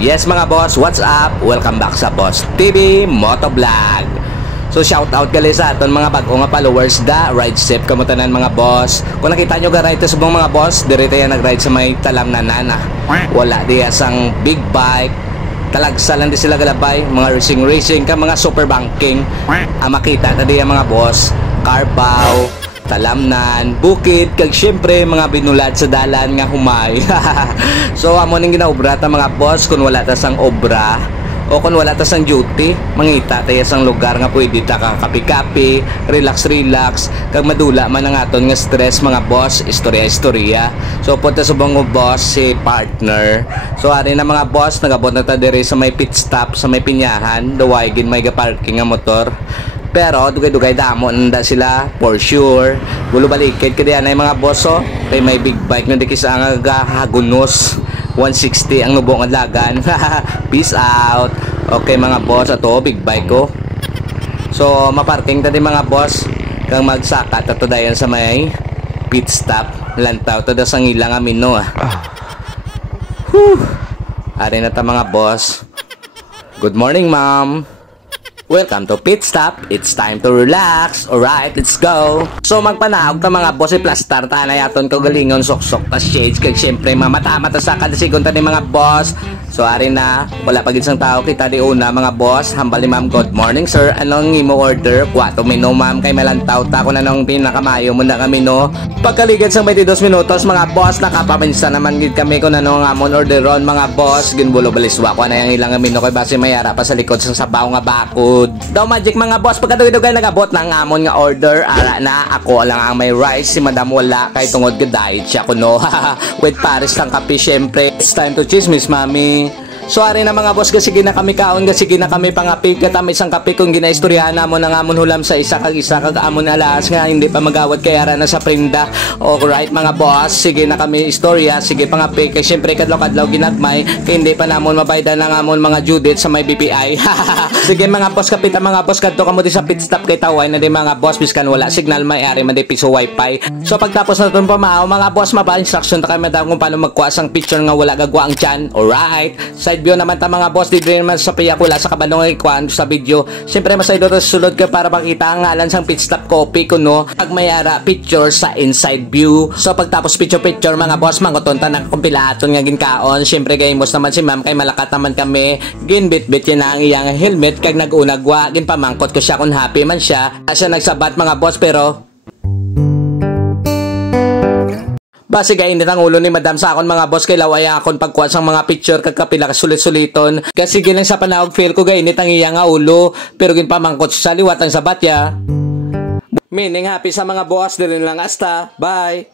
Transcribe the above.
Yes mga boss, what's up? Welcome back sa Boss TV Motovlog. So shout out gali sa aton mga bago nga followers da ride safe kamo tanan mga boss. Kung nakita nyo ga ride sa mga boss, direta yan nag-ride sa may talam na nana. Wala diya sang big bike. Talagsa lang di sila galabay, mga racing ka mga super banking. Ang makita ta diya mga boss, Carabao, talamnan, bukid, kag syempre mga binulad sa dalan nga humay. So amo ning ginaobra ta mga boss, kung wala ta sang obra o kung wala ta sang duty, mangita tayo sang lugar nga pwede ta ka kapi-kapi, relax kag madula man ang aton nga stress mga boss, istorya. So punta sa bang boss si partner. So ari na mga boss, nagabot na ta diri sa may pit stop sa may Pinyahan, daway gin may ga-parking nga motor. Pero dugay-dugay damo nanda sila for sure. Gulo balikid kadi anay mga bosso, kay may big bike nga dikis ang gahagunos. 160 ang nubong adlagan. Peace out. Okay mga boss, ato big bike ko. So maparking ta di mga boss kang magsakat ato dayon sa may pit stop. Lantaw to da sang ilang amino. Ari na ta mga boss. Good morning ma'am. Welcome to Pit Stop. It's time to relax. Alright, let's go. So magpanahog ta mga boss, i-plastar ta na yaton kagalingon sok-sok ta shades kag syempre mamata-mata sa kada sigon ta ni mga boss. So ari na, wala pa gid sang tao kita di una mga boss. Hambal ni ma'am, good morning sir. Anong imo order? 4 menu ma'am, kay malantaw ta ko na nung pinakamayo mo na kami no. Pagkaligid sang 22 minutos mga boss, nakapaminsa naman gid kami kung ano nga amon orderon mga boss. Ginbulo baliswa ko na yang ilang menu kay base mayara pa sa likod sang sabaw nga bako. Daw magic mga boss, pagkadugay nagabot ng amon nga order, ara na ako lang ang may rice, si madam wala kay tungod gadayit siya kuno. With Paris ng kape syempre. It's time to chismis mami. So ari na mga boss, sige na kami kaon, sige na kami pangapit katami isang kape kung ginaistoryahan namon ang amon hulam sa isa kag amon alas nga hindi pa magawad kay ara na sa prinda. Alright mga boss, sige na kami istorya, sige pangapit kay syempre kadlaw ginagmay kay hindi pa namon mabaydan ng amon mga Judith sa may BPI. Sige mga boss, kapita mga boss kadto kamo di sa pit stop kay taway na di mga boss biskan wala signal may ari man di piso wifi. So pagtapos na ton pamao mga boss, mapa instruction ta kay madam kung paano magkuha sang picture nga wala gagwa ang tiyan. Alright, side view naman ta mga boss, di rin naman sa piyakula sa kabanong ikuan sa video. Siyempre masaydo to sulod ka para makita ang ngalan sang pit stop copy kuno pag mayara picture sa inside view. So pagtapos picture mga boss, manguton ta ng kumpilaton nga ginkaon. Siyempre gayimos naman si ma'am kay malakat naman kami. Ginbit-bit yan ang iyang helmet kag nagunagwa. Ginpamangkot ko siya kung happy man siya. Siya nagsabat mga boss pero base gainit ang ulo ni madam sa akon mga boss, kay laway akon pagkuha sang mga picture kag kapila ka sulit-suliton. Kasi gilang sa panahog feel ko gainit ang iya nga ulo pero ginpamangkot sa liwat ang sabat ya. Meaning happy sa mga boss din lang hasta. Bye.